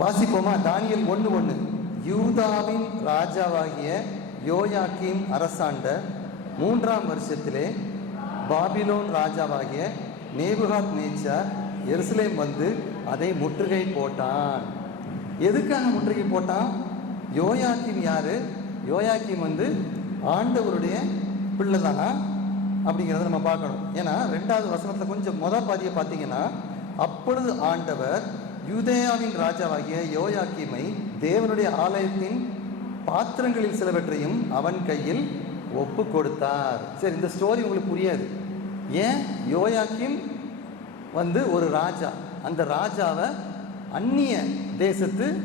வாசிப்போமா? Daniel ஒன்று ஒன்று யூதாவின் ராஜாவாகிய யோயாக்கின் அரசாண்ட மூன்றாம் வருஷத்திலே பாபிலோன் ராஜாவாகிய நேபுகாத் நேச்சார் எருசலேம் வந்து அதை முற்றுகை போட்டான். எதுக்காக முற்றுகை போட்டான்? யோயாக்கீம் யாரு? யோயாக்கிம் வந்து ஆண்டவருடைய பிள்ளை தானா அப்படிங்கிறத நம்ம பார்க்கணும். ஏன்னா ரெண்டாவது வசனத்தில் கொஞ்சம் முத பாதியை பார்த்தீங்கன்னா அப்பொழுது ஆண்டவர் யூதேயாவின் ராஜாவாகிய யோயாக்கிமை தேவனுடைய ஆலயத்தின் பாத்திரங்களில் சிலவற்றையும் அவன் கையில் ஒப்பு கொடுத்தார். சரி இந்த ஸ்டோரி உங்களுக்கு புரியாது. ஏன்? யோயாக்கிம் வந்து ஒரு ராஜா. அந்த ராஜாவை அந்நிய தேசத்து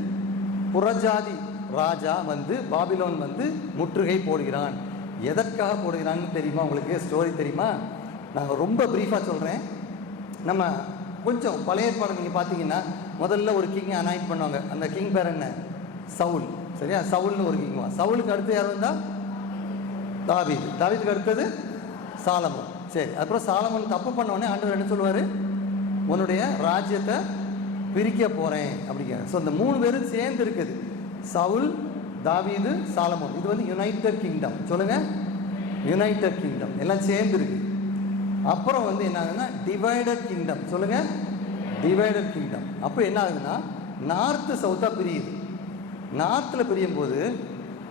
புறஜாதி ராஜா வந்து பாபிலோன் வந்து முற்றுகை போடுகிறான். எதற்காக போடுகிறான்னு தெரியுமா உங்களுக்கு? ஸ்டோரி தெரியுமா? நான் ரொம்ப ப்ரீஃபாக சொல்கிறேன் நம்ம கொஞ்சம் பழைய ஏற்பாடு நீங்கள் பார்த்தீங்கன்னா முதல்ல ஒரு கிங் அனாயிட் பண்ணுவாங்க. அந்த கிங் பேர் என்ன? சவுல். சரியா? சவுல்னு ஒரு கிங் சவுலுக்கு அடுத்து யார் வந்தால் தாவித். தாவித்துக்கு அடுத்தது சாலமன். சரி அப்புறம் சாலமன் தப்பு பண்ண உடனே ஆண்டவர் என்ன சொல்லுவார்? உன்னுடைய ராஜ்யத்தை பிரிக்க போகிறேன் அப்படிங்கிற ஸோ இந்த மூணு பேரும் சேர்ந்து இருக்குது. சவுல் தாவீது சாலமோன். இது வந்து யுனைடெட் கிங்டம் சொல்லுங்கள் யுனைடெட் கிங்டம் எல்லாம் சேர்ந்து இருக்குது அப்புறம் வந்து என்ன ஆகுதுன்னா டிவைடட் கிங்டம் சொல்லுங்க. டிவைடட் கிங்டம் அப்போ என்ன ஆகுதுன்னா நார்த்து சவுத்தாக பிரியுது. நார்த்தில் பிரியும் போது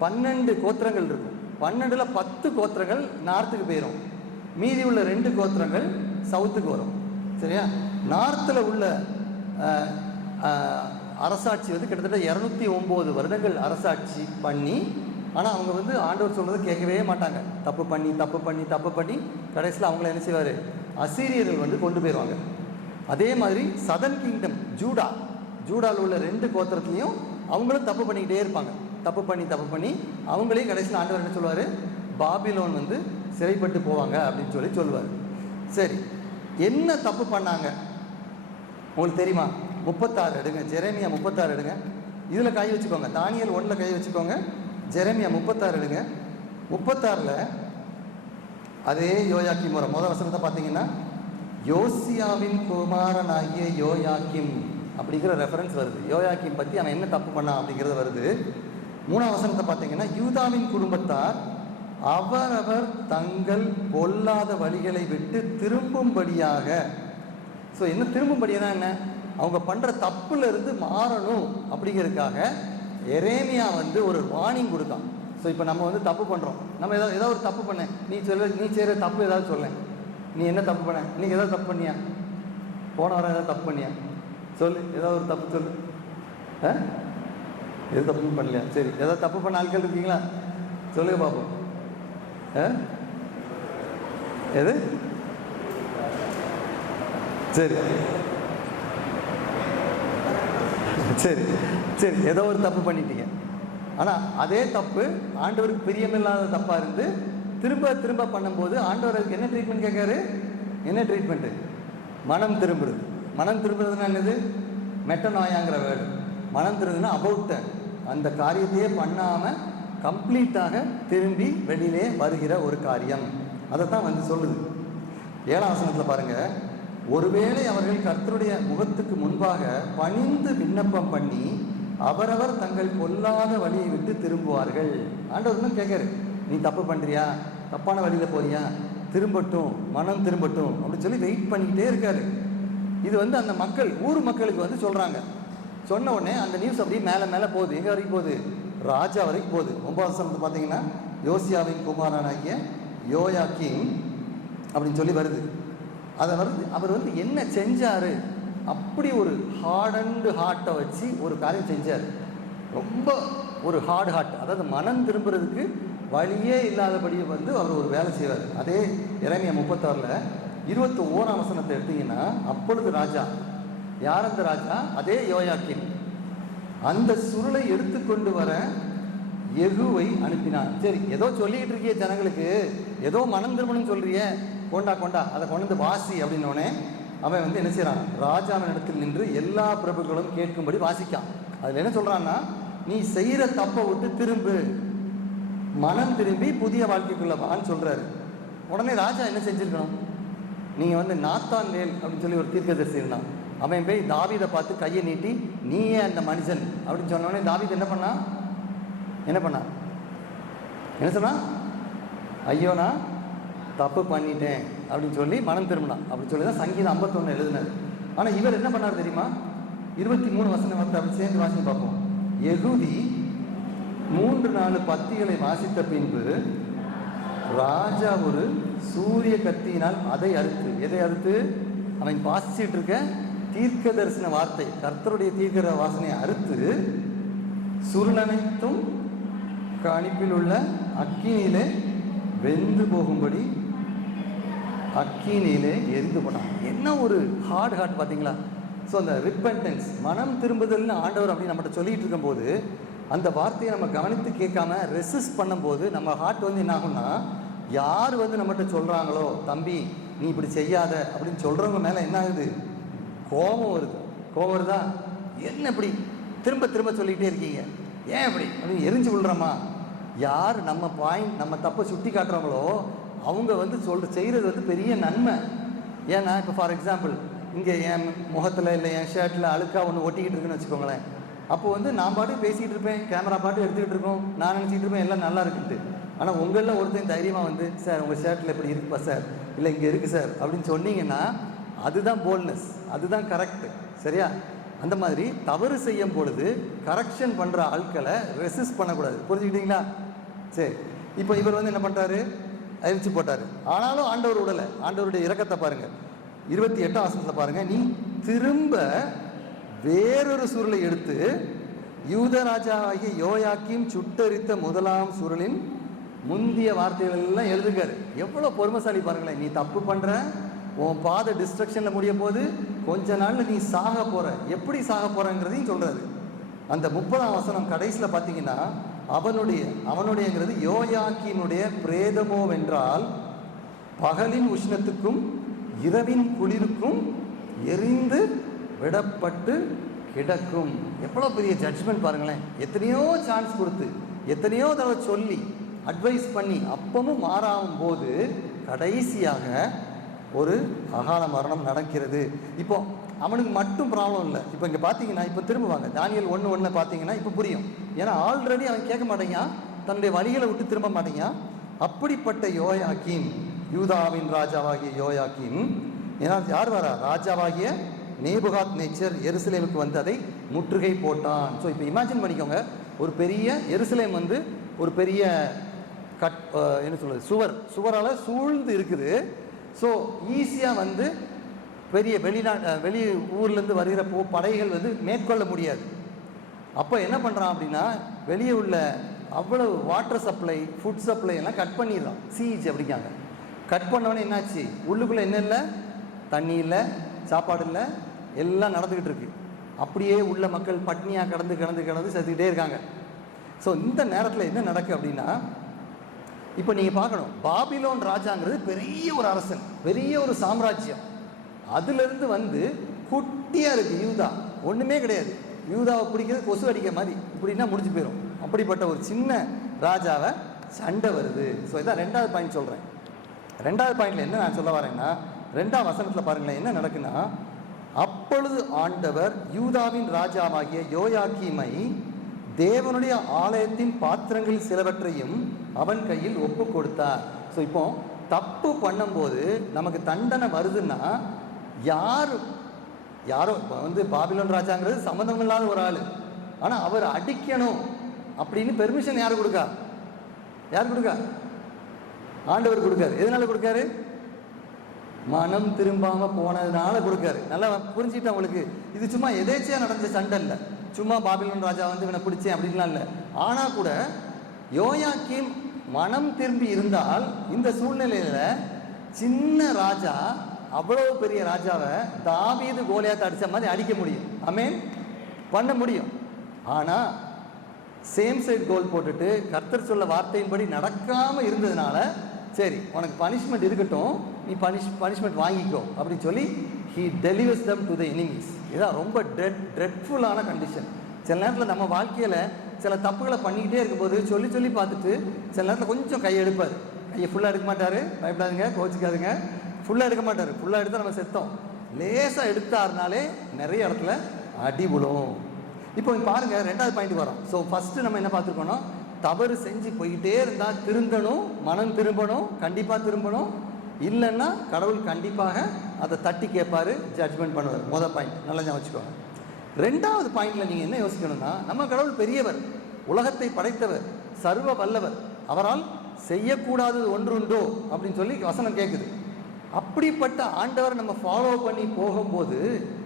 பன்னெண்டு கோத்திரங்கள் இருக்கும். பன்னெண்டில் பத்து கோத்திரங்கள் நார்த்துக்கு போயிடும் மீதி உள்ள ரெண்டு கோத்திரங்கள் சவுத்துக்கு வரும். சரியா? நார்த்தில் உள்ள அரசாட்சி வந்து கிட்டத்தட்ட இரநூத்தி ஒம்பது வருடங்கள் அரசாட்சி பண்ணி ஆனால் அவங்க வந்து ஆண்டவர் சொல்கிறது கேட்கவே மாட்டாங்க. தப்பு பண்ணி தப்பு பண்ணி தப்பு பண்ணி கடைசியில் அவங்கள என்ன செய்வார்? அசீரியர்கள் வந்து கொண்டு போயிடுவாங்க அதே மாதிரி சதன் கிங்டம் ஜூடா ஜூடாவில் உள்ள ரெண்டு கோத்திரத்துலையும் அவங்களும் தப்பு பண்ணிக்கிட்டே இருப்பாங்க. தப்பு பண்ணி தப்பு பண்ணி அவங்களையும் கடைசியில் ஆண்டவர் என்ன சொல்லுவார்? பாபிலோன் வந்து சிறைப்பட்டு போவாங்க அப்படின்னு சொல்லி சொல்லுவார். சரி என்ன தப்பு பண்ணாங்க? உங்களுக்கு தெரியுமா? முப்பத்தாறு எடுங்க ஜெரேமியா முப்பத்தாறு எடுங்க இதில் கை வச்சுக்கோங்க. தானியல் ஒன்றில் கை வச்சுக்கோங்க. ஜெரமியா முப்பத்தாறு எடுங்க முப்பத்தாறில் அதே யோயாக்கிம் வரும். முதல் வசனத்தை பார்த்தீங்கன்னா யோசியாவின் குமாரனாகிய யோயாக்கிம் அப்படிங்கிற ரெஃபரன்ஸ் வருது. யோயாக்கிம் பற்றி அவன் என்ன தப்பு பண்ணான் அப்படிங்கிறது வருது. மூணாம் வசனத்தை பார்த்தீங்கன்னா யூதாவின் குடும்பத்தார் அவரவர் தங்கள் பொல்லாத வழிகளை விட்டு திரும்பும்படியாக. ஸோ என்ன திரும்பும்படியாக என்ன? அவங்க பண்ணுற தப்புலேருந்து மாறணும் அப்படிங்கிறதுக்காக எரேமியா வந்து ஒரு வார்னிங் கொடுத்தான். ஸோ இப்போ நம்ம வந்து தப்பு பண்ணுறோம் நம்ம ஏதாவது ஏதாவது ஒரு தப்பு பண்ண நீ சொல்ல நீ செய்கிற தப்பு ஏதாவது சொல்லேன் நீ என்ன தப்பு பண்ண? நீங்கள் ஏதாவது தப்பு பண்ணியா? போன வாரம் ஏதாவது தப்பு பண்ணியா? சொல்லு. ஏதாவது ஒரு தப்பு சொல்லு. ஆ? எது தப்பு பண்ணலையா? சரி. ஏதாவது தப்பு பண்ண ஆட்கள் இருக்கீங்களா? சொல்லுங்க பார்ப்போம் ஆ? எது? சரி. சரி. சரி ஏதோ ஒரு தப்பு பண்ணிட்டீங்க. ஆனால் அதே தப்பு ஆண்டவருக்கு பிரியமில்லாத தப்பாக இருந்து திரும்ப திரும்ப பண்ணும்போது ஆண்டவர் அதுக்கு என்ன ட்ரீட்மெண்ட் கேட்காரு? என்ன ட்ரீட்மெண்ட்டு மனம் திரும்புறது. மனம் திரும்புறதுன்னா என்னது? மெட்டநாயாங்கிற வேர்டு. மனம் திரும்புதுன்னா அபவுட் அந்த காரியத்தையே பண்ணாமல் கம்ப்ளீட்டாக திரும்பி வெளியிலே வருகிற ஒரு காரியம். அதை தான் வந்து சொல்லுது. ஏழாம் வசனத்தில் பாருங்கள் ஒருவேளை அவர்கள் கர்த்தருடைய முகத்துக்கு முன்பாக பணிந்து விண்ணப்பம் பண்ணி அவரவர் தங்கள் பொல்லாத வழியை விட்டு திரும்புவார்கள். ஆண்டவர் இன்னும் கேட்காரு நீ தப்பு பண்ணுறியா தப்பான வழியில் போறியா? திரும்பட்டும் மனம் திரும்பட்டும் அப்படின்னு சொல்லி வெயிட் பண்ணிக்கிட்டே இருக்காரு. இது வந்து அந்த மக்கள் ஊர் மக்களுக்கு வந்து சொல்கிறாங்க சொன்ன உடனே அந்த நியூஸ் அப்படியே மேலே மேலே போகுது. எங்கே வரைக்கும் போகுது? ராஜா வரைக்கும் போகுது. ஒன்பதாம் சமத்து பார்த்தீங்கன்னா யோசியாவின் குமாரனாகிய கிங் அப்படின்னு சொல்லி வருது. அதை வருது அவர் வந்து என்ன செஞ்சார்? அப்படி ஒரு ஹார்டண்டு ஹார்ட்டை வச்சு ஒரு காரியம் செஞ்சார். ரொம்ப ஒரு ஹார்ட் ஹார்ட் அதாவது மனம் திரும்புறதுக்கு வழியே இல்லாதபடியே வந்து அவர் ஒரு வேலை செய்வார். அதே இறைமையை முப்பத்தாறில் இருபத்தி ஓராம் வசனத்தை எடுத்தீங்கன்னா அப்பொழுது ராஜா யார் அந்த ராஜா? அதே யோயாக்கின். அந்த சுருளை எடுத்துக்கொண்டு வர எகுவை அனுப்பினான். சரி ஏதோ சொல்லிக்கிட்டு இருக்கிய ஜனங்களுக்கு. ஏதோ மனம் திரும்பணும்னு சொல்றியே. கொண்டா கொண்டா அதை கொண்டு வந்து வாசி அப்படின்னோடனே அவன் வந்து என்ன செய்கிறான் ராஜாவின் இடத்தில் நின்று எல்லா பிரபுக்களும் கேட்கும்படி வாசிக்கான். அதில் என்ன சொல்கிறான்னா நீ செய்கிற தப்பை விட்டு திரும்பு. மனம் திரும்பி புதிய வாழ்க்கைக்குள்ள வான்னு சொல்கிறாரு உடனே ராஜா என்ன செஞ்சிருக்கணும்? நீங்கள் வந்து நாத்தான் வேல் அப்படின்னு சொல்லி ஒரு தீர்க்கதரிசி இருந்தான். அவன் போய் தாவிதை பார்த்து கையை நீட்டி நீயே அந்த மனுஷன் அப்படின்னு சொன்ன உடனே என்ன பண்ணா? என்ன பண்ணா? என்ன சொன்னா? ஐயோனா தப்பு பண்ணிட்டேன் அப்படின்னு சொல்லி மனம் திரும்பினான் அப்படி சொல்லி தான் சங்கீதம் ஐம்பத்தொன்று எழுதினார் ஆனால் இவர் என்ன பண்ணார் தெரியுமா? இருபத்தி மூணு வசனம் வந்து அப்படி சேர்ந்து வாசி பார்ப்போம். எகுதி மூன்று நாலு பத்திகளை வாசித்த பின்பு ராஜா ஒரு சூரிய கத்தியினால் அதை அறுத்து எதை அறுத்து? அவன் வாசிச்சுட்டு இருக்க தீர்க்க தரிசன வார்த்தை கர்த்தருடைய தீர்க்க வாசனையை அறுத்து சுருளனைத்தும் கணிப்பில் உள்ள அக்கினியிலே வெந்து போகும்படி அக்கினியிலே எரிந்து போனான் என்ன ஒரு ஹார்ட் ஹார்ட் பார்த்தீங்களா? ஸோ அந்த ரிப்பன்டன்ஸ் மனம் திரும்புதல்னு ஆண்டவர் அப்படின்னு நம்மகிட்ட சொல்லிட்டு இருக்கும்போது அந்த வார்த்தையை நம்ம கவனித்து கேட்காம ரெசிஸ்ட் பண்ணும்போது நம்ம ஹார்ட் வந்து என்ன ஆகும்னா யார் வந்து நம்மகிட்ட சொல்கிறாங்களோ தம்பி நீ இப்படி செய்யாத அப்படின்னு சொல்கிறவங்க மேலே என்ன ஆகுது? கோபம் வருது. கோபம் வருதா? என்ன இப்படி திரும்ப திரும்ப சொல்லிக்கிட்டே இருக்கீங்க? ஏன் இப்படி? அப்படின்னு எரிஞ்சு விழுறோமா? யார் நம்ம பாயிண்ட் நம்ம தப்பை சுட்டி காட்டுறாங்களோ அவங்க வந்து சொல்ற செய்கிறது வந்து பெரிய நன்மை. ஏன்னா இப்போ ஃபார் எக்ஸாம்பிள் இங்கே என் முகத்தில் இல்லை என் ஷர்ட்டில் அழுக்காக ஒன்று ஒட்டிக்கிட்டு இருக்குன்னு வச்சுக்கோங்களேன். அப்போ வந்து நான் பாட்டு பேசிகிட்டு இருப்பேன் கேமரா பாட்டு எடுத்துக்கிட்டு இருக்கோம் நான் நினச்சிட்டு இருப்பேன் எல்லாம் நல்லா இருக்குது ஆனால் உங்களில் ஒருத்தன் தைரியமாக வந்து சார் உங்கள் ஷர்ட்டில் இப்படி இருக்குப்பா சார். இல்லை இங்கே இருக்குது சார். அப்படின்னு சொன்னீங்கன்னா அதுதான் போல்ட்னஸ் அதுதான் கரெக்டு சரியா? அந்த மாதிரி தவறு செய்யும் பொழுது கரெக்ஷன் பண்ணுற ஆட்களை ரெசிஸ்ட் பண்ணக்கூடாது. புரிஞ்சுக்கிட்டீங்களா? சரி. இப்போ இவர் வந்து என்ன பண்ணுறாரு அழிச்சு போட்டார். ஆனாலும் ஆண்டவர் விடலை ஆண்டவருடைய இறக்கத்தை பாருங்கள் இருபத்தி எட்டாம் வசனத்தை பாருங்கள் நீ திரும்ப வேறொரு சுருளை எடுத்து யூதராஜாவாகிய யோயாக்கியும் சுட்டரித்த முதலாம் சுருளின் முந்திய வார்த்தைகள் எல்லாம் எவ்வளோ பொறுமைசாலி பாருங்களேன் நீ தப்பு பண்ணுற உன் பாத டிஸ்ட்ரக்ஷனில் முடிய போது கொஞ்ச நாளில் நீ சாக போகிற எப்படி சாக போகிறங்கிறதையும் சொல்கிறாரு அந்த முப்பதாம் வசனம் கடைசியில் பார்த்தீங்கன்னா அவனுடைய அவனுடையங்கிறது யோயாக்கினுடைய பிரேதமோ வென்றால் பகலின் உஷ்ணத்துக்கும் இரவின் குளிருக்கும் எரிந்து விடப்பட்டு கிடக்கும். எவ்வளோ பெரிய ஜட்ஜ்மெண்ட் பாருங்களேன். எத்தனையோ சான்ஸ் கொடுத்து எத்தனையோ தடவை சொல்லி அட்வைஸ் பண்ணி அப்பவும் மாறாகும் போது கடைசியாக ஒரு அகால மரணம் நடக்கிறது. இப்போ அவனுக்கு மட்டும் ப்ராப்ளம் இல்லை. இப்போ இங்கே பார்த்தீங்கன்னா இப்போ திரும்புவாங்க. தானியல் ஒன்று ஒன்று பார்த்தீங்கன்னா இப்போ புரியும். ஏன்னா ஆல்ரெடி அவன் கேட்க மாட்டேங்கான் தன்னுடைய வழிகளை விட்டு திரும்ப மாட்டேங்கான் அப்படிப்பட்ட யோயாக்கீம் யூதாவின் ராஜாவாகிய யோயாக்கீம் ஏன்னா யார் வரா? ராஜாவாகிய நேபுகாத் நேச்சர் எருசலேமுக்கு வந்து அதை முற்றுகை போட்டான். ஸோ இப்போ இமேஜின் பண்ணிக்கோங்க. ஒரு பெரிய எருசலேம் வந்து ஒரு பெரிய கட் என்ன சொல்கிறது சுவர். சுவரால் சூழ்ந்து இருக்குது. ஸோ ஈஸியாக வந்து பெரிய வெளிநா வெளி ஊர்லேருந்து வருகிற போ படைகள் வந்து மேற்கொள்ள முடியாது. அப்போ என்ன பண்ணுறான் அப்படின்னா வெளியே உள்ள அவ்வளவு வாட்டர் சப்ளை ஃபுட் சப்ளை எல்லாம் கட் பண்ணிடுறான். சிஇஜி அப்படிங்காங்க. கட் பண்ணவொடனே என்னாச்சு? உள்ளுக்குள்ளே என்ன இல்லை? தண்ணி இல்லை சாப்பாடு இல்லை எல்லாம் நடந்துக்கிட்டு இருக்கு. அப்படியே உள்ள மக்கள் பட்னியாக கடந்து கடந்து கடந்து செத்துக்கிட்டே இருக்காங்க. ஸோ இந்த நேரத்தில் என்ன நடக்குது அப்படின்னா இப்போ நீங்கள் பார்க்கணும். பாபிலோன் ராஜாங்கிறது பெரிய ஒரு அரசன் பெரிய ஒரு சாம்ராஜ்யம். அதுலேருந்து வந்து குட்டியாக இருக்குது யூதா. ஒன்றுமே கிடையாது. யூதாவை பிடிக்கிறது கொசு அடிக்க மாதிரி. இப்படின்னா முடிஞ்சு போயிடும் அப்படிப்பட்ட ஒரு சின்ன ராஜாவை சண்டை வருது. ஸோ இதான் ரெண்டாவது பாயிண்ட் சொல்கிறேன் ரெண்டாவது பாயிண்ட்ல என்ன நான் சொல்ல வரேன்னா ரெண்டாம் வசனத்தில் பாருங்களேன் என்ன நடக்குன்னா அப்பொழுது ஆண்டவர் யூதாவின் ராஜாவாகிய யோயாக்கீமை தேவனுடைய ஆலயத்தின் பாத்திரங்களில் சிலவற்றையும் அவன் கையில் ஒப்பு கொடுத்தார். ஸோ இப்போ தப்பு பண்ணும்போது நமக்கு தண்டனை வருதுன்னா யார் யாரோ இப்போ வந்து பாபிலோன் ராஜாங்கிறது சம்மந்தம் இல்லாத ஒரு ஆள். ஆனால் அவர் அடிக்கணும் அப்படின்னு பெர்மிஷன் யார் கொடுக்கா? யார் கொடுக்கா? ஆண்டவர் கொடுக்காரு. எதனால கொடுக்காரு? மனம் திரும்பாம போனதுனால கொடுக்காரு. நல்லா புரிஞ்சுக்கிட்டேன் உங்களுக்கு. இது சும்மா எதேச்சியா நடந்த சண்டை இல்லை. சும்மா பாபிலோன் ராஜா வந்து இவனை பிடிச்சேன் அப்படின்லாம் இல்லை. ஆனால் கூட யோயாக்கீம் மனம் திரும்பி இருந்தால் இந்த சூழ்நிலையில சின்ன ராஜா அவ்வளவு பெரிய ராஜாவை தாவீது கோலியாத்தை அடித்த மாதிரி அடிக்க முடியும். அமேன் பண்ண முடியும். ஆனால் சேம் சைடு கோல் போட்டுட்டு கர்த்தர் சொல்ல வார்த்தையின்படி நடக்காமல் இருந்ததுனால சரி உனக்கு பனிஷ்மெண்ட் இருக்கட்டும் நீ பனிஷ் பனிஷ்மெண்ட் வாங்கிக்கோ அப்படின்னு சொல்லி he delivers them to the enemies இதான் ரொம்ப ட்ரெட் ட்ரெட்ஃபுல்லான கண்டிஷன் சில நேரத்தில் நம்ம வாழ்க்கையில் சில தப்புகளை பண்ணிக்கிட்டே இருக்கும்போது சொல்லி சொல்லி பார்த்துட்டு சில நேரத்தில் கொஞ்சம் கையெடுப்பார் கையை ஃபுல்லாக எடுக்க மாட்டார். பயப்படாதுங்க கோச்சிக்காதுங்க ஃபுல்லாக எடுக்க மாட்டார். ஃபுல்லாக எடுத்தால் நம்ம செத்தோம். லேசாக எடுத்தாருனாலே நிறைய இடத்துல அடி விழும். இப்போ பாருங்கள் ரெண்டாவது பாயிண்ட் வரோம். ஸோ ஃபஸ்ட்டு நம்ம என்ன பார்த்துருக்கோன்னா தவறு செஞ்சு போயிட்டே இருந்தால் திருந்தணும் மனம் திரும்பணும் கண்டிப்பாக திரும்பணும். இல்லைன்னா கடவுள் கண்டிப்பாக அதை தட்டி கேட்பார் ஜட்ஜ்மெண்ட் பண்ணுவார். மொதல் பாயிண்ட் நல்லா ஞாபகம் வச்சுக்கோங்க. ரெண்டாவது பாயிண்டில் நீங்கள் என்ன யோசிக்கணும்னா நம்ம கடவுள் பெரியவர் உலகத்தை படைத்தவர் சர்வ வல்லவர். அவரால் செய்யக்கூடாதது ஒன்றுண்டோ அப்படின்னு சொல்லி வசனம் கேட்குது அப்படிப்பட்ட ஆண்டவரை நம்ம ஃபாலோ பண்ணி போகும்போது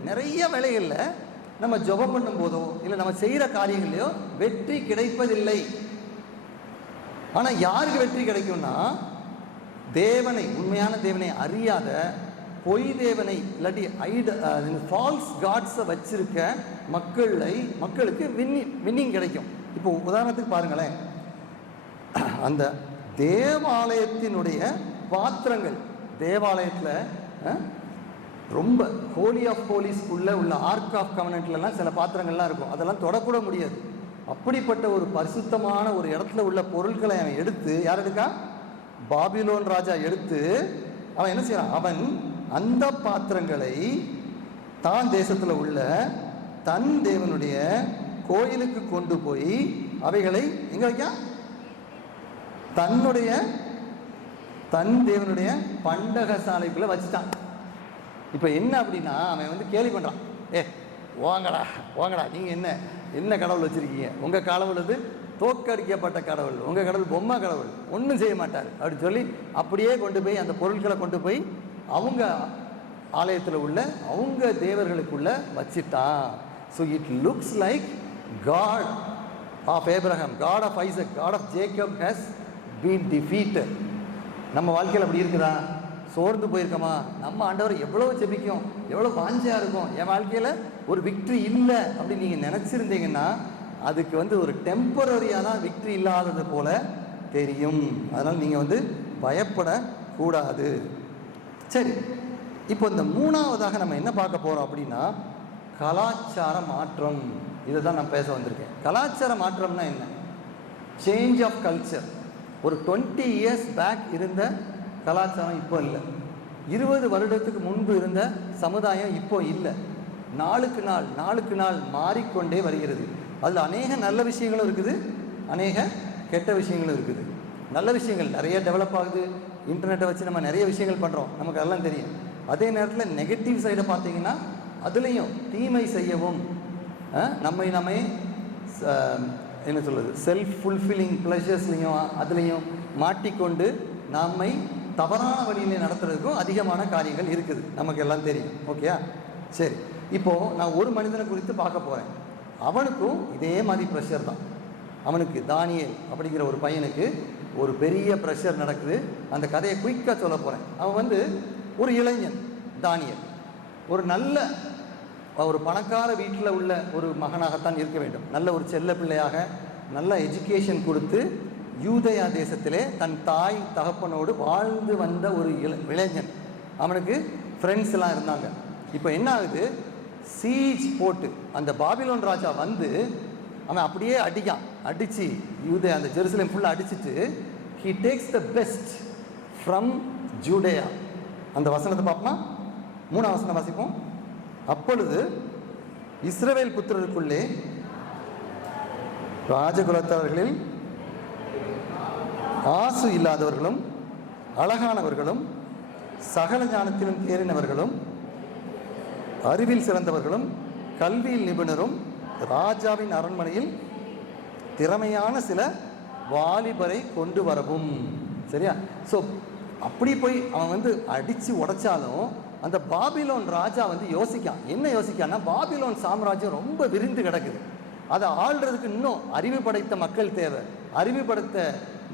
நிறைய வேலைகளில் நம்ம ஜெபம் பண்ணும் போதோ இல்லை நம்ம செய்கிற காரியங்களையோ வெற்றி கிடைப்பதில்லை. ஆனால் யாருக்கு வெற்றி கிடைக்கும்னா தேவனை உண்மையான தேவனை அறியாத பொய் தேவனை இல்லாட்டி ஐட ஃபால்ஸ் காட்ஸை வச்சிருக்க மக்களை மக்களுக்கு வின்னி வின்னிங் கிடைக்கும். இப்போ உதாரணத்துக்கு பாருங்களேன். அந்த தேவாலயத்தினுடைய பாத்திரங்கள் தேவாலயத்தில் ரொம்ப ஹோலி ஆஃப் ஹோலிஸ்க்குள்ள உள்ள ஆர்க் ஆஃப் கவனன்ட்லலாம் சில பாத்திரங்கள்லாம் இருக்கும். அதெல்லாம் தொடக்கூட முடியாது. அப்படிப்பட்ட ஒரு பரிசுத்தமான ஒரு இடத்துல உள்ள பொருட்களை அவன் எடுத்து யார் எடுக்கா? பாபிலோன் ராஜா எடுத்து அவன் என்ன செய்யறான்? அவன் அந்த பாத்திரங்களை தான் தேசத்தில் உள்ள தன் தேவனுடைய கோயிலுக்கு கொண்டு போய் அவைகளை எங்க வைக்கான் தன்னுடைய தன் தேவனுடைய பண்டக சாலைக்குள்ளே வச்சுட்டான். இப்போ என்ன அப்படின்னா அவன் வந்து கேலி பண்ணுறான் ஏ வாங்கடா வாங்கடா நீங்கள் என்ன என்ன கடவுள் வச்சுருக்கீங்க? உங்கள் கடவுள் அது தோற்கடிக்கப்பட்ட கடவுள் உங்கள் கடவுள் பொம்மை கடவுள் ஒன்றும் செய்ய மாட்டார். அப்படின்னு சொல்லி அப்படியே கொண்டு போய் அந்த பொருட்களை கொண்டு போய் அவங்க ஆலயத்தில் உள்ள அவங்க தேவர்களுக்குள்ள வச்சிட்டான். So it looks like God of Abraham God of Isaac God of Jacob has been defeated நம்ம வாழ்க்கையில் அப்படி இருக்குதா? சோர்ந்து போயிருக்கோமா? நம்ம ஆண்டவர் எவ்வளோ ஜெபிக்கும் எவ்வளோ வாஞ்சியாக இருக்கும்? என் வாழ்க்கையில் ஒரு விக்ட்ரி இல்லை அப்படின்னு நீங்கள் நினச்சிருந்தீங்கன்னா அதுக்கு வந்து ஒரு டெம்பரரியாக தான் விக்ட்ரி இல்லாதது போல தெரியும். அதனால் நீங்கள் வந்து பயப்படக்கூடாது. சரி இப்போ இந்த மூணாவதாக நம்ம என்ன பார்க்க போகிறோம் அப்படின்னா கலாச்சார மாற்றம். இதை தான் நான் பேச வந்திருக்கேன். கலாச்சார மாற்றம்னா என்ன? சேஞ்ச் ஆஃப் கல்ச்சர் ஒரு டுவெண்ட்டி இயர்ஸ் பேக் இருந்த கலாச்சாரம் இப்போ இல்லை. இருபது வருடத்துக்கு முன்பு இருந்த சமுதாயம் இப்போ இல்லை. நாளுக்கு நாள் நாளுக்கு நாள் மாறிக்கொண்டே வருகிறது. அதில் அநேக நல்ல விஷயங்களும் இருக்குது அநேக கெட்ட விஷயங்களும் இருக்குது. நல்ல விஷயங்கள் நிறைய டெவலப் ஆகுது. இன்டர்நெட்டை வச்சு நம்ம நிறைய விஷயங்கள் பண்ணுறோம் நமக்கு அதெல்லாம் தெரியும். அதே நேரத்தில் நெகட்டிவ் சைடை பார்த்தீங்கன்னா அதுலேயும் தீமை செய்யவும் நம்மை நம்மை ச- என்ன சொல்றது? செல்ஃப் ஃபுல்ஃபில்லிங் ப்ளஷர்ஸ்லையும் அதுலேயும் மாட்டிக்கொண்டு நம்மை தவறான வழியிலே நடத்துறதுக்கும் அதிகமான காரியங்கள் இருக்குது. நமக்கு எல்லாம் தெரியும். ஓகேயா சரி. இப்போது நான் ஒரு மனிதனை குறித்து பார்க்க போகிறேன் அவனுக்கும் இதே மாதிரி ப்ரெஷர் தான். அவனுக்கு தானியல் அப்படிங்கிற ஒரு பையனுக்கு ஒரு பெரிய ப்ரெஷர் நடக்குது. அந்த கதையை குயிக்காக சொல்ல போகிறேன் அவன் வந்து ஒரு இளைஞன் தானியல். ஒரு நல்ல ஒரு பணக்கார வீட்டில் உள்ள ஒரு மகனாகத்தான் இருக்க வேண்டும். நல்ல ஒரு செல்ல பிள்ளையாக நல்ல எஜுகேஷன் கொடுத்து யூதயா தேசத்திலே தன் தாய் தகப்பனோடு வாழ்ந்து வந்த ஒரு இள இளைஞன். அவனுக்கு ஃப்ரெண்ட்ஸ் எல்லாம் இருந்தாங்க. இப்போ என்ன ஆகுது? சீஜ் போட்டு அந்த பாபிலோன் ராஜா வந்து அவன் அப்படியே அடிக்கான். அடித்து யூதே அந்த ஜெருசலேம் ஃபுல்லாக அடிச்சிட்டு he takes the best from Judea. அந்த வசனத்தை பார்ப்போமா? மூணாம் வசனம் வாசிப்போம். அப்பொழுது இஸ்ரவேல் புத்திரருக்குள்ளே ராஜகுலத்தவர்களில் ஆசு இல்லாதவர்களும் அழகானவர்களும் சகல ஞானத்திலும் தேறினவர்களும் அறிவில் சிறந்தவர்களும் கல்வியில் நிபுணரும் ராஜாவின் அரண்மனையில் திறமையான சில வாலிபரை கொண்டு வரவும். சரியா? ஸோ அப்படி போய் அவன் வந்து அடித்து உடைச்சாலும் அந்த பாபிலோன் ராஜா வந்து யோசிக்கான். என்ன யோசிக்கான்னா பாபிலோன் சாம்ராஜ்யம் ரொம்ப விரிந்து கிடக்குது. அதை ஆள்றதுக்கு இன்னும் அறிவு படைத்த மக்கள் தேவை அறிவு படைத்த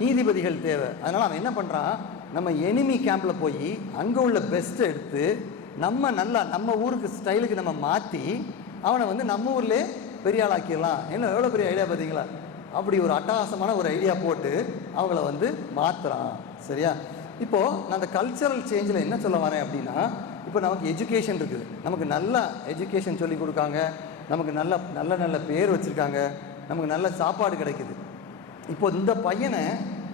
நீதிபதிகள் தேவை. அதனால் அவன் என்ன பண்ணுறான் நம்ம எனிமி கேம்பில் போய் அங்கே உள்ள பெஸ்ட்டை எடுத்து நம்ம நல்லா நம்ம ஊருக்கு ஸ்டைலுக்கு நம்ம மாற்றி அவனை வந்து நம்ம ஊர்லேயே பெரிய ஆளாக்கிடலாம் என்ன எவ்வளோ பெரிய ஐடியா பார்த்தீங்களா? அப்படி ஒரு அட்டகாசமான ஒரு ஐடியா போட்டு அவங்கள வந்து மாற்றுறான் சரியா? இப்போது நான் அந்த கல்ச்சரல் சேஞ்சில் என்ன சொல்ல வரேன் அப்படின்னா இப்போ நமக்கு எஜுகேஷன் இருக்குது. நமக்கு நல்லா எஜுகேஷன் சொல்லி கொடுக்காங்க. நமக்கு நல்ல நல்ல நல்ல பேர் வச்சுருக்காங்க. நமக்கு நல்ல சாப்பாடு கிடைக்குது. இப்போ இந்த பையனை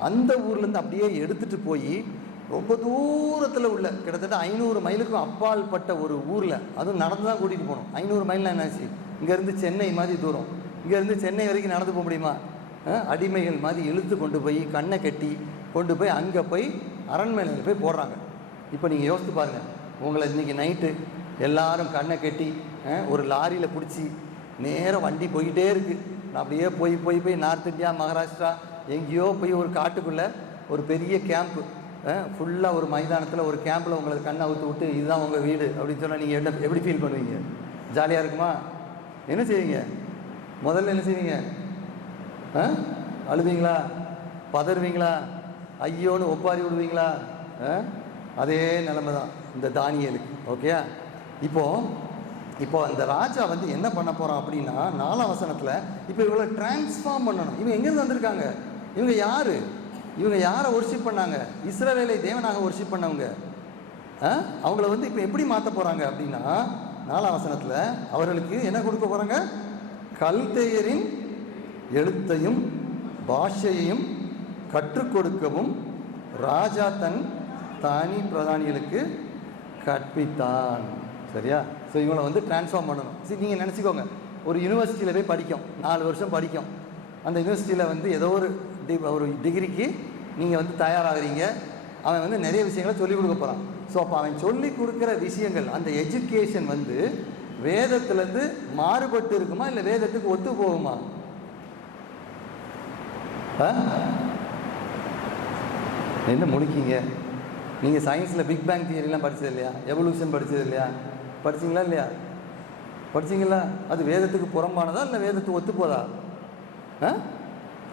அந்த ஊர்லேருந்து அப்படியே எடுத்துகிட்டு போய் ரொம்ப தூரத்தில் உள்ள கிட்டத்தட்ட ஐநூறு மைலுக்கும் அப்பால் பட்ட ஒரு ஊரில் அதுவும் நடந்து தான் கூட்டிகிட்டு போகணும் ஐநூறு மைல்லாம் என்னாச்சு? இங்கேருந்து சென்னை மாதிரி தூரம். இங்கேருந்து சென்னை வரைக்கும் நடந்து போக முடியுமா? அடிமைகள் மாதிரி இழுத்து கொண்டு போய் கண்ணை கட்டி கொண்டு போய் அங்கே போய் அரண்மனையில் போய் போடுறாங்க. இப்போ நீங்கள் யோசித்து பாருங்கள் உங்களை இன்றைக்கி நைட்டு எல்லாரும் கண்ணை கட்டி ஒரு லாரியில் பிடிச்சி நேராக வண்டி போய்கிட்டே இருக்குது நான் அப்படியே போய் போய் போய் நார்த் இந்தியா மகாராஷ்டிரா எங்கேயோ போய் ஒரு காட்டுக்குள்ளே ஒரு பெரிய கேம்ப்பு ஃபுல்லாக ஒரு மைதானத்தில் ஒரு கேம்பில் உங்களுக்கு கண்ணை அவுத்து விட்டு இதுதான் உங்கள் வீடு அப்படின்னு சொன்னால் நீங்கள் என்ன எப்படி ஃபீல் பண்ணுவீங்க? ஜாலியாக இருக்குமா? என்ன செய்வீங்க? முதல்ல என்ன செய்வீங்க? ஆ அழுவீங்களா? பதறுவீங்களா? ஐயோன்னு ஒப்பாரி விடுவீங்களா? ஆ? அதே நிலைமை தான் இந்த தானியலுக்கு ஓகேயா இப்போது இப்போ அந்த ராஜா வந்து என்ன பண்ண போகிறான் அப்படின்னா நாலாம் வசனத்தில் இப்போ இவங்களை டிரான்ஸ்ஃபார்ம் பண்ணணும். இவங்க எங்கேருந்து வந்திருக்காங்க? இவங்க யார்? இவங்க யாரை ஒர்ஷிப் பண்ணாங்க? இஸ்ரவேலை தேவனாக ஒர்ஷிப் பண்ணவங்க. அவங்கள வந்து இப்போ எப்படி மாற்ற போகிறாங்க அப்படின்னா நாலாம் வசனத்தில் அவர்களுக்கு என்ன கொடுக்க போகிறாங்க கல்தேயரின் எழுத்தையும் பாஷையையும் கற்றுக் கொடுக்கவும் ராஜா தன் தானி பிரதானிகளுக்கு கற்பித்தான். சரியா? ஸோ இவனை வந்து ட்ரான்ஸ்ஃபார்ம் பண்ணணும். சரி நீங்கள் நினச்சிக்கோங்க. ஒரு யூனிவர்சிட்டியில் போய் படிக்கும். நாலு வருஷம் படிக்கும். அந்த யூனிவர்சிட்டியில் வந்து ஏதோ ஒரு டி ஒரு டிகிரிக்கு நீங்கள் வந்து தயாராகிறீங்க. அவன் வந்து நிறைய விஷயங்களை சொல்லிக் கொடுக்க போகிறான் ஸோ அப்போ அவன் சொல்லி கொடுக்குற விஷயங்கள் அந்த எஜுகேஷன் வந்து வேதத்துலேருந்து மாறுபட்டு இருக்குமா? இல்லை வேதத்துக்கு ஒத்து போகுமா? என்ன முழிக்கீங்க? நீங்கள் சயின்ஸில் பிக் பேங் தியரிலாம் படிச்சது இல்லையா? எவல்யூஷன் படிச்சது இல்லையா? படிச்சீங்களா இல்லையா? படிச்சீங்களா? அது வேதத்துக்கு புறம்பானதா இல்லை வேதத்துக்கு ஒத்துப்போதா? ஆ?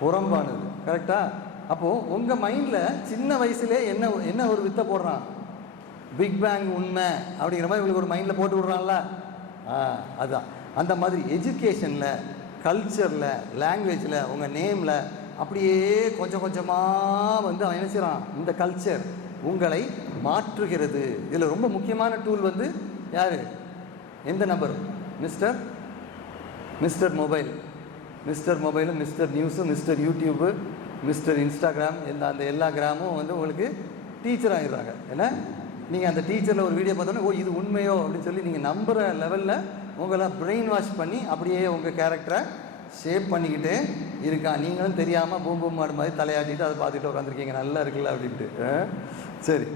புறம்பானது. கரெக்டா அப்போது உங்கள் மைண்டில் சின்ன வயசுலேயே என்ன என்ன ஒரு வித்தை போடுறான்? பிக் பேங் உண்மை அப்படிங்கிற மாதிரி இவங்களுக்கு ஒரு மைண்டில் போட்டு விடுறான்ல. ஆ அதுதான் அந்த மாதிரி எஜுகேஷனில் கல்ச்சரில் லாங்குவேஜில் உங்கள் நேமில் அப்படியே கொஞ்சம் கொஞ்சமாக வந்து அவன் என்ன செய்கிறான் இந்த கல்ச்சர் உங்களை மாற்றுகிறது. இதில் ரொம்ப முக்கியமான டூல் வந்து யார்? எந்த நபர்? மிஸ்டர் மிஸ்டர் மொபைல் மிஸ்டர் மொபைலும் மிஸ்டர் நியூஸும் மிஸ்டர் யூடியூப்பு மிஸ்டர் இன்ஸ்டாகிராம் இந்த அந்த எல்லா கிராமும் வந்து உங்களுக்கு டீச்சர் ஆகிடுறாங்க ஏன்னா நீங்கள் அந்த டீச்சரில் ஒரு வீடியோ பார்த்தோன்னே ஓ இது உண்மையோ? அப்படின்னு சொல்லி நீங்கள் நம்புகிற லெவலில் உங்களை பிரெயின் வாஷ் பண்ணி அப்படியே உங்கள் கேரக்டரை ஷேப் பண்ணிக்கிட்டே இருக்கான் நீங்களும் தெரியாமல் பூம்பூம் மாடு மாதிரி தலையாட்டிட்டு அதை பார்த்துட்டு உட்காந்துருக்கீங்க நல்லா இருக்குல்ல அப்படின்ட்டு. சரி.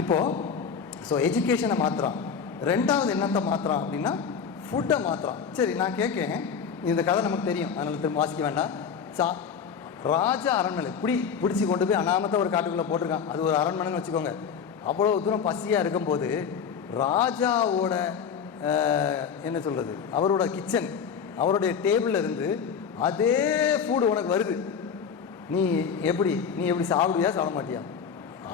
இப்போது ஸோ எஜுகேஷனை மாற்றுறான் ரெண்டாவது என்னத்தை மாற்றுறான் அப்படின்னா ஃபுட்டை மாற்றுறான் சரி நான் கேட்கேன். இந்த கதை நமக்கு தெரியும். அதனால் திரும்ப வாசிக்க வேண்டாம். சா ராஜா அரண்மனை. குடி பிடிச்சி கொண்டு போய் அனாமத்தை ஒரு காட்டுக்குள்ளே போட்டிருக்கான். அது ஒரு அரண்மனைன்னு வச்சுக்கோங்க. அவ்வளோ தூரம் பசியாக இருக்கும்போது ராஜாவோட என்ன சொல்கிறது அவரோட கிச்சன் அவருடைய டேபிளில் இருந்து அதே ஃபுட் உனக்கு வருது. நீ எப்படி நீ எப்படி சாப்பிடுவியா சாப்பிட மாட்டியா?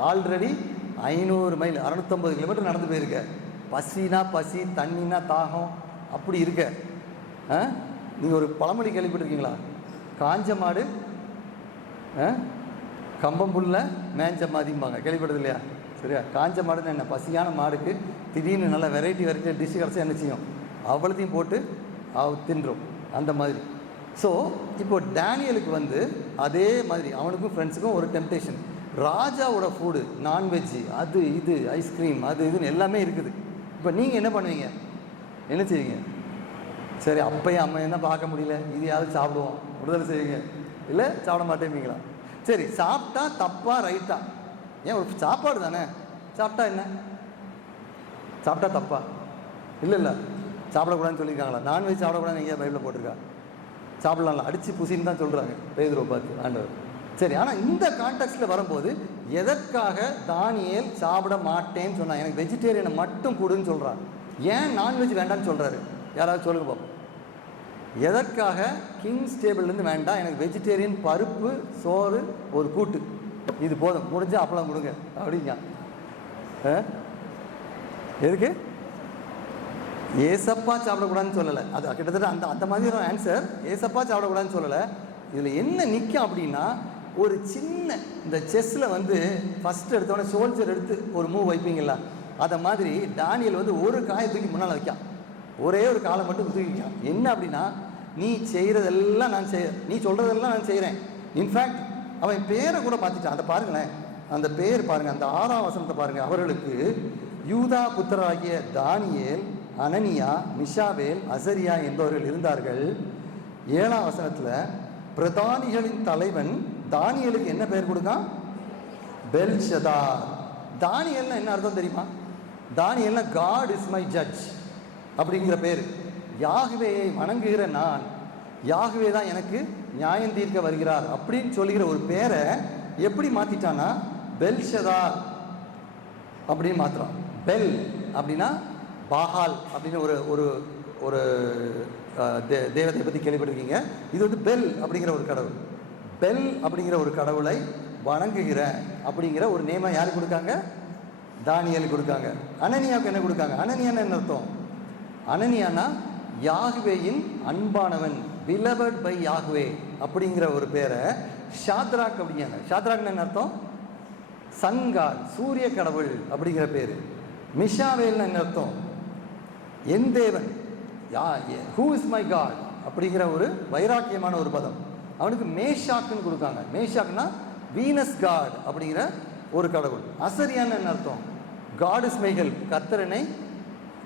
ஆல்ரெடி ஐநூறு மைல் அறுநூத்தம்பது கிலோமீட்டர் நடந்து போயிருக்க. பசினா பசி தண்ணினா தாகம் அப்படி இருக்க. ஆ? நீங்கள் ஒரு பழமொழி கேள்விப்பட்டிருக்கீங்களா? காஞ்ச மாடு ஆ? கம்பம்புல்ல மேஞ்ச மாதிம்பாங்க கேள்விப்பட்டது இல்லையா? சரியா? காஞ்ச மாடுன்னு என்ன? பசியான மாடுக்கு திடீர்னு நல்ல வெரைட்டி வெரைட்டி டிஷ் கிடச்சா என்ன செய்யும்? அவ்வளோத்தையும் போட்டு அவ தின்றும். அந்த மாதிரி. ஸோ இப்போ டேனியலுக்கு வந்து அதே மாதிரி அவனுக்கும் ஃப்ரெண்ட்ஸுக்கும் ஒரு டெம்டேஷன் ராஜாவோட ஃபுட்டு நான்வெஜ்ஜு அது இது ஐஸ்கிரீம் அது இதுன்னு எல்லாமே இருக்குது. இப்போ நீங்கள் என்ன பண்ணுவீங்க? என்ன செய்வீங்க? சரி அப்பையும் அம்மையும் என்ன பார்க்க முடியல. இதையாவது சாப்பிடுவோம். விடுதலை செய்வீங்க. இல்லை சாப்பிட மாட்டேங்களா சரி சாப்பிட்டா தப்பா ரைட்டா ஏன் ஒரு சாப்பாடு தானே? சாப்பிட்டா என்ன? சாப்பிட்டா தப்பா? இல்லை இல்லை. சாப்பிடக்கூடாதுன்னு சொல்லியிருக்காங்களா? நான்வெஜ் சாப்பிடக்கூடாதுன்னு எங்கேயா பைபிளில் போட்டிருக்கா? சாப்பிடலாம்ல. அடித்து புசின்னு தான் சொல்கிறாங்க பேதுருவை பார்த்து ஆண்டவர். சரி ஆனால் இந்த கான்டெக்ட்ல வரும்போது எதற்காக தானியல் சாப்பிட மாட்டேன்னு சொன்னா? எனக்கு வெஜிடேரியனை மட்டும் கொடுன்னு சொல்கிறான் ஏன் நான்வெஜ் வேண்டாம்னு சொல்கிறாரு யாராவது சொல்லுங்க பார்ப்போம் எதற்காக கிங்ஸ் டேபிள்லேருந்து வேண்டாம்? எனக்கு வெஜிடேரியன் பருப்பு சோறு ஒரு கூட்டு. இது போதும். முடிஞ்சா அப்பளம் கொடுங்க. அப்படிங்க ஆ? எதுக்கு? ஏசப்பா சாப்பிடக்கூடாதுன்னு சொல்லலை. அது கிட்டத்தட்ட அந்த அந்த மாதிரி ஆன்சர் ஏசப்பா சாப்பிடக்கூடாதுன்னு சொல்லலை. இதில் என்ன நிற்கும் அப்படின்னா ஒரு சின்ன இந்த செஸ்ஸில் வந்து ஃபஸ்ட் எடுத்தோடனே சோல்ஜர் எடுத்து ஒரு மூவ் வைப்பீங்களா அதை மாதிரி டானியல் வந்து ஒரு காயை தூக்கி முன்னால் வைக்கான். ஒரே ஒரு காலை மட்டும் தூக்கி வைக்கான். என்ன அப்படின்னா நீ செய்கிறதெல்லாம் நான் செய்ய நீ சொல்கிறதெல்லாம் நான் செய்கிறேன் இன்ஃபேக்ட் அவன் பேரை கூட பார்த்துட்டான். அதை பாருங்களேன். அந்த பேர் பாருங்க அந்த ஆறாம் வசனத்தை பாருங்க. அவர்களுக்கு யூதா புத்தராகிய தானியேல் அனனியா மிஷாவேல் அசரியா என்பவர்கள் இருந்தார்கள். ஏழாம் வசனத்தில் பிரதானிகளின் தலைவன் தானியலுக்கு என்ன பெயர் கொடுக்கான்? பெல்ஷதா தானியல்னா என்ன அர்த்தம் தெரியுமா? தானியல்னா காட் இஸ் மை ஜட்ஜ் அப்படிங்கிற பேர். யாகுவேயை வணங்குகிற நான் யாகுவே தான் எனக்கு நியாயம் தீர்க்க வருகிறார் அப்படின்னு சொல்லுகிற ஒரு பேரை எப்படி மாத்திட்டானா பெல்ஷதார் அப்படின்னு மாத்துறான் பெல் அப்படின்னா பாஹால் அப்படின்னு ஒரு ஒரு ஒரு தே- தேவதை பற்றி கேள்விப்பட்டிருக்கீங்க. இது வந்து பெல் அப்படிங்கிற ஒரு கடவுள். பெல் அப்படிங்கிற ஒரு கடவுளை வணங்குகிற அப்படிங்கிற ஒரு நேமை யாருக்கு கொடுக்காங்க? தானியல் கொடுக்காங்க. அனனியாவுக்கு என்ன கொடுக்காங்க? அனனியான்னு என்ன அர்த்தம்? அனனியானா யாகுவேயின் அன்பானவன் பிலவட் பை யாகுவே அப்படிங்கிற ஒரு பேரை ஷாத்ராக் அப்படிங்காங்க ஷாத்ராக்னு என்ன அர்த்தம்? சன் சூரிய கடவுள் அப்படிங்கிற பேர். மிஷாவேல்னு என்ன அர்த்தம்? என் தேவன் Yah who is my God அப்படிங்கிற ஒரு வைராக்கியமான ஒரு பதம். அவனுக்கு மேஷாக்குன்னு கொடுக்காங்க. மேஷாக்னா வீனஸ் காட் அப்படிங்கிற ஒரு கடவுள். அசரியான்னு என்ன அர்த்தம்? காட் இஸ் மை ஹெல்ப் கர்த்தரனை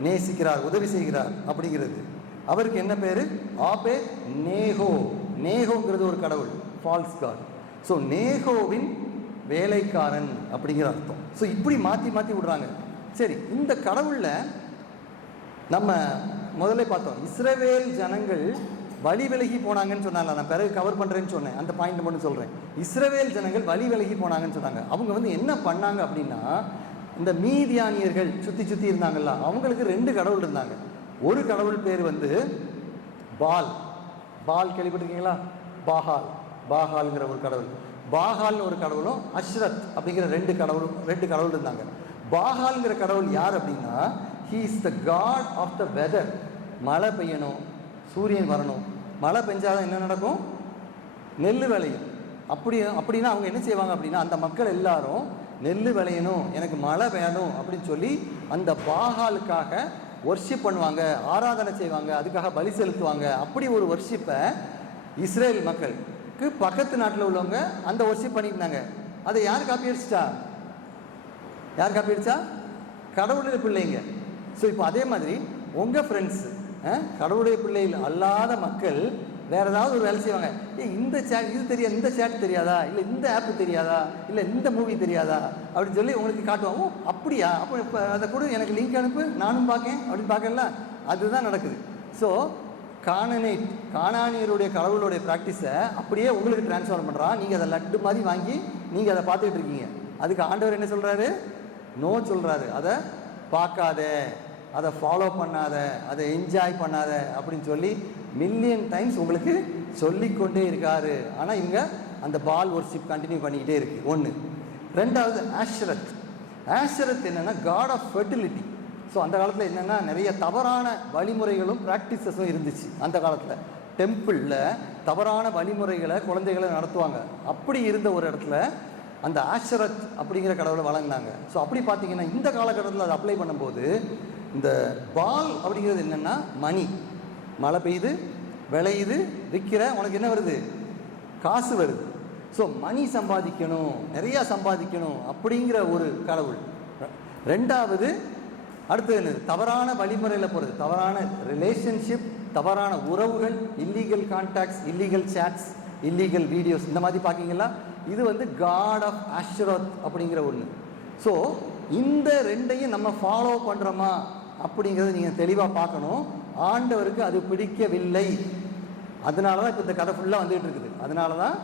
நேசிக்கிறார் உதவி செய்கிறார் அப்படிங்கிறது. அவருக்கு என்ன பேர்? ஆபே நேஹோ நேஹோங்கிறது ஒரு கடவுள் ஃபால்ஸ் காட் ஸோ நேஹோவின் வேலைக்காரன் அப்படிங்கிற அர்த்தம். ஸோ இப்படி மாற்றி மாற்றி விடுறாங்க. சரி இந்த கடவுளில் நம்ம முதல்ல பார்த்தோம். இஸ்ரவேல் ஜனங்கள் வழி விலகி போனாங்கன்னு சொன்னால நான் பிறகு கவர் பண்ணுறேன்னு சொன்னேன். அந்த பாயிண்ட் மட்டும் சொல்கிறேன் இஸ்ரவேல் ஜனங்கள் வழி விலகி போனாங்கன்னு சொன்னாங்க. அவங்க வந்து என்ன பண்ணாங்க அப்படின்னா இந்த மீதியானியர்கள் சுற்றி சுற்றி இருந்தாங்கல்ல அவங்களுக்கு ரெண்டு கடவுள் இருந்தாங்க. ஒரு கடவுள் பேர் வந்து பால். பால் கேள்விப்பட்டிருக்கீங்களா? பாஹால் பாஹால்ங்கிற ஒரு கடவுள். பாஹால்னு ஒரு கடவுளும் அஷ்ரத் அப்படிங்கிற ரெண்டு கடவுளும் ரெண்டு கடவுள் இருந்தாங்க. பாஹால்ங்கிற கடவுள் யார் அப்படின்னா he is the God of the weather மழை பெய்யணும் சூரியன் வரணும். மழை பெஞ்சாதான் என்ன நடக்கும்? நெல் விளையும். அப்படி அப்படின்னா அவங்க என்ன செய்வாங்க அப்படின்னா அந்த மக்கள் எல்லாரும் நெல் விளையணும் எனக்கு மழை வேணும் அப்படின்னு சொல்லி அந்த பாகாலுக்காக ஒர்ஷிப் பண்ணுவாங்க ஆராதனை செய்வாங்க அதுக்காக பலி செலுத்துவாங்க. அப்படி ஒரு ஒர்ஷிப்பை இஸ்ரேல் மக்களுக்கு பக்கத்து நாட்டில் உள்ளவங்க அந்த ஒர்ஷிப் பண்ணியிருந்தாங்க அதை யார் காப்பி அடிச்சிட்டா யார் காப்பி அடிச்சா கடவுளுடைய பிள்ளைங்க. ஸோ இப்போ அதே மாதிரி உங்கள் ஃப்ரெண்ட்ஸு கடவுளுடைய பிள்ளைகள் அல்லாத மக்கள் வேற ஏதாவது ஒரு வேலை செய்வாங்க. ஏ இந்த சேட் இது தெரியாது இந்த சேட் தெரியாதா? இல்லை இந்த ஆப் தெரியாதா? இல்லை இந்த மூவி தெரியாதா? அப்படின்னு சொல்லி உங்களுக்கு காட்டுவாங்க. ஓ அப்படியா? அப்போ இப்போ அதை கூட எனக்கு லிங்க் அனுப்பு நானும் பார்க்கேன் அப்படின்னு பார்க்கல அதுதான் நடக்குது. ஸோ கானனேட் காணானியருடைய கடவுளுடைய ப்ராக்டிஸை அப்படியே உங்களுக்கு டிரான்ஸ்ஃபார் பண்ணுறான் நீங்கள் அதை லட்டு மாதிரி வாங்கி நீங்கள் அதை பார்த்துக்கிட்டு இருக்கீங்க. அதுக்கு ஆண்டவர் என்ன சொல்கிறாரு நோ சொல்கிறாரு அதை பார்க்காத. அதை ஃபாலோ பண்ணாத அதை என்ஜாய் பண்ணாத அப்படின்னு சொல்லி மில்லியன் டைம்ஸ் உங்களுக்கு சொல்லிக்கொண்டே இருக்காரு. ஆனால் இங்கே அந்த பால் ஒர்ஷிப் கண்டினியூ பண்ணிக்கிட்டே இருக்கு. ஒன்று ரெண்டாவது ஆஷ்ரத் ஆஷ்ரத் என்னன்னா காட் ஆஃப் ஃபெர்டிலிட்டி ஸோ அந்த காலத்தில் என்னென்னா நிறைய தவறான வழிமுறைகளும் ப்ராக்டிசஸும் இருந்துச்சு. அந்த காலத்தில். டெம்பிளில் தவறான வழிமுறைகளை குழந்தைகளை நடத்துவாங்க. அப்படி இருந்த ஒரு இடத்துல அந்த ஆஷரத் அப்படிங்கிற கடவுளை வழங்கினாங்க ஸோ அப்படி பார்த்தீங்கன்னா இந்த காலகட்டத்தில் அதை அப்ளை பண்ணும்போது இந்த பால் அப்படிங்கிறது என்னென்னா மணி. மழை பெய்யுது விளையுது விற்கிற உனக்கு என்ன வருது? காசு வருது. ஸோ மணி சம்பாதிக்கணும் நிறையா சம்பாதிக்கணும் அப்படிங்கிற ஒரு கடவுள். ரெண்டாவது அடுத்தது என்னது? தவறான வழிமுறையில் போகிறது தவறான ரிலேஷன்ஷிப் தவறான உறவுகள் illegal contacts illegal chats illegal videos இந்த மாதிரி பார்க்கிங்களா இது வந்து காட் ஆஃப் ஆஷ்ரத் அப்படிங்கிற ஒன்று ஸோ இந்த ரெண்டையும் நம்ம ஃபாலோ பண்ணுறோமா அப்படிங்கிறத நீங்கள் தெளிவாக பார்க்கணும். ஆண்டவருக்கு அது பிடிக்கவில்லை. அதனால தான் இப்போ இந்த கதை ஃபுல்லாக வந்துகிட்டு இருக்குது. அதனால தான்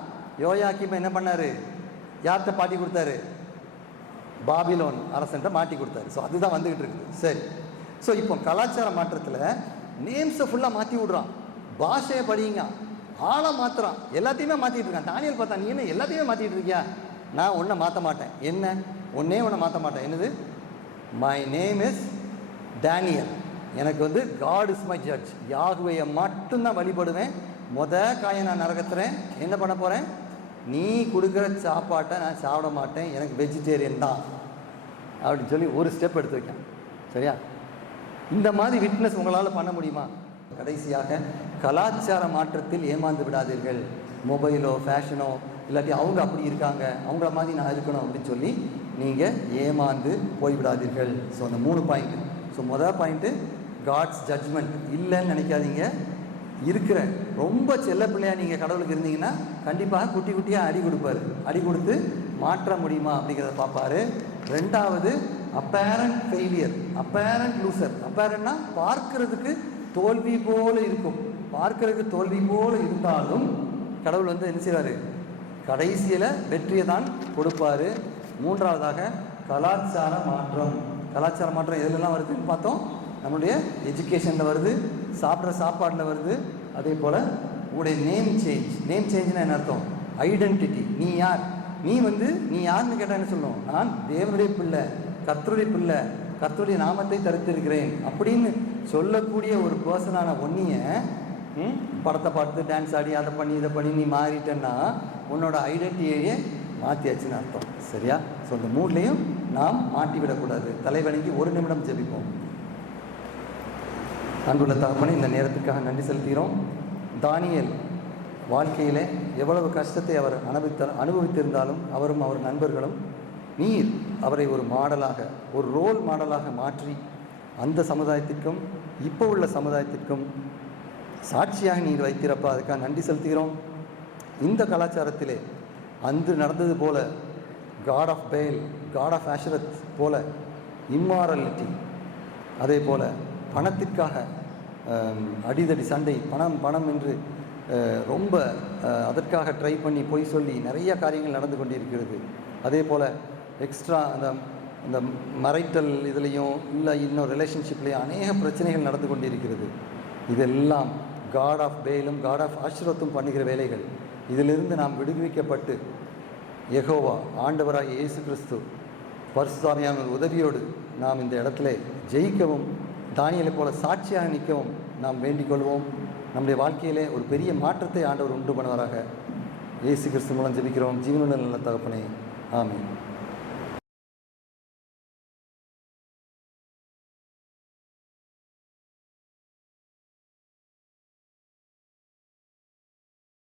யோயாக்கிம் என்ன பண்ணார்? யார்கிட்ட பாட்டி கொடுத்தாரு? பாபிலோன் அரசன்ட்ட மாட்டி கொடுத்தாரு. ஸோ அதுதான் வந்துகிட்டு இருக்குது. சரி. ஸோ இப்போ கலாச்சார மாற்றத்தில் நேம்ஸை ஃபுல்லாக மாற்றி விடுறான். பாஷையை படிங்க. ஆளை மாற்றுறான் எல்லாத்தையுமே மாற்றிட்டு இருக்கான். தானியல் பார்த்தா நீ என்ன எல்லாத்தையுமே மாற்றிட்டு இருக்கியா? நான் ஒன்றை மாற்ற மாட்டேன். என்ன? ஒன்னே ஒன்றை மாற்ற மாட்டேன். என்னது? My name is Daniel. எனக்கு வந்து காட் இஸ் மை ஜட்ஜ் யாகுவையை மட்டும்தான் வழிபடுவேன். மொத காயை நான் நரகத்துறேன். என்ன பண்ண போகிறேன் நீ கொடுக்குற சாப்பாட்டை நான் சாப்பிட மாட்டேன். எனக்கு வெஜிடேரியன் தான். அப்படின்னு சொல்லி ஒரு ஸ்டெப் எடுத்து வைக்கேன் சரியா? இந்த மாதிரி விட்னஸ் உங்களால் பண்ண முடியுமா? கடைசியாக கலாச்சார மாற்றத்தில் ஏமாந்து விடாதீர்கள். மொபைலோ ஃபேஷனோ இல்லாட்டி அவங்க அப்படி இருக்காங்க. அவங்கள மாதிரி நான் இருக்கணும் அப்படின்னு சொல்லி நீங்கள் ஏமாந்து போய்விடாதீர்கள். ஸோ அந்த மூணு பாயிண்ட்டு ஸோ மொதல் பாயிண்ட்டு காட்ஸ் ஜட்ஜ்மெண்ட் இல்லைன்னு நினைக்காதீங்க. இருக்கிற ரொம்ப செல்ல பிள்ளையாக நீங்கள் கடவுளுக்கு இருந்தீங்கன்னா கண்டிப்பாக குட்டி குட்டியாக அடி கொடுப்பாரு. அடி கொடுத்து மாற்ற முடியுமா அப்படிங்கிறத பார்ப்பாரு. ரெண்டாவது அப்பேரண்ட் ஃபெயிலியர் அப்பேரண்ட் லூசர் அப்பேரண்ட்னா பார்க்கறதுக்கு தோல்வி போல இருக்கும். பார்க்கறதுக்கு தோல்வி போல இருந்தாலும் கடவுள் வந்து என்ன செய்வார்? கடைசியில் வெற்றியை தான் கொடுப்பாரு. மூன்றாவதாக கலாச்சார மாற்றம். கலாச்சார மாற்றம் எதுலெல்லாம் வருதுன்னு பார்த்தோம். நம்மளுடைய எஜுகேஷனில் வருது சாப்பிட்ற சாப்பாட்டில் வருது. அதே போல் உங்களுடைய நேம் சேஞ்ச் நேம் சேஞ்ச்னா என்ன அர்த்தம்? ஐடென்டிட்டி நீ யார்? நீ வந்து நீ யாருன்னு கேட்டால் என்ன சொல்லணும் நான் தேவனுடைய பிள்ளை கர்த்தருடைய பிள்ளை கர்த்தருடைய நாமத்தை தரித்திருக்கிறேன். அப்படின்னு சொல்லக்கூடிய ஒரு பர்சனான ஒன்னிய படத்தை பார்த்து டான்ஸ் ஆடி அதை பண்ணி இதை பண்ணி நீ மாறிட்டேன்னா உன்னோட ஐடென்டிட்டியை மாற்றியாச்சுன்னு அர்த்தம். சரியா? ஸோ அந்த மூட்லேயும் நாம் மாட்டி விடக்கூடாது ஒரு நிமிடம் ஜெபிப்போம். அன்புள்ள தகப்பனை இந்த நேரத்துக்காக நன்றி செலுத்துகிறோம். தானியல் வாழ்க்கையிலே எவ்வளவு கஷ்டத்தை அவர் அனுபவித்த அனுபவித்திருந்தாலும் அவரும் அவர் நண்பர்களும் நீர் அவரை ஒரு மாடலாக ஒரு ரோல் மாடலாக மாற்றி அந்த சமுதாயத்திற்கும் இப்போ உள்ள சமுதாயத்திற்கும் சாட்சியாக நீர் வைத்திருப்பா அதுக்காக நன்றி செலுத்துகிறோம். இந்த கலாச்சாரத்திலே அன்று நடந்தது போல God of Baal God of Ashtoreth போல இம்மாரலிட்டி அதே போல் பணத்திற்காக அடிதடி சண்டை பணம் பணம் என்று ரொம்ப அதற்காக ட்ரை பண்ணி பொய் சொல்லி நிறைய காரியங்கள் நடந்து கொண்டிருக்கிறது. அதே போல் எக்ஸ்ட்ரா அந்த இந்த மறைத்தல் இதுலேயும் இல்லை இன்னும் ரிலேஷன்ஷிப்லேயும் அநேக பிரச்சனைகள் நடந்து கொண்டிருக்கிறது. இதெல்லாம் காட் ஆஃப் பேலும் காட் ஆஃப் ஆஷ்ரத்தும் பண்ணுகிற வேலைகள். இதிலிருந்து நாம் விடுவிக்கப்பட்டு எகோவா ஆண்டவராக இயேசு கிறிஸ்து பரிசுதாமியான உதவியோடு நாம் இந்த இடத்துல ஜெயிக்கவும் தானியலை போல சாட்சியாக நிற்கவும் நாம் வேண்டிக் கொள்வோம் நம்முடைய வாழ்க்கையிலே ஒரு பெரிய மாற்றத்தை ஆண்டவர் உண்டு பண்ணுவாராக. இயேசு கிறிஸ்து மூலம் ஜெபிக்கிறோம். ஜீவனுள்ள நல்ல தகப்பனே. ஆமீன்.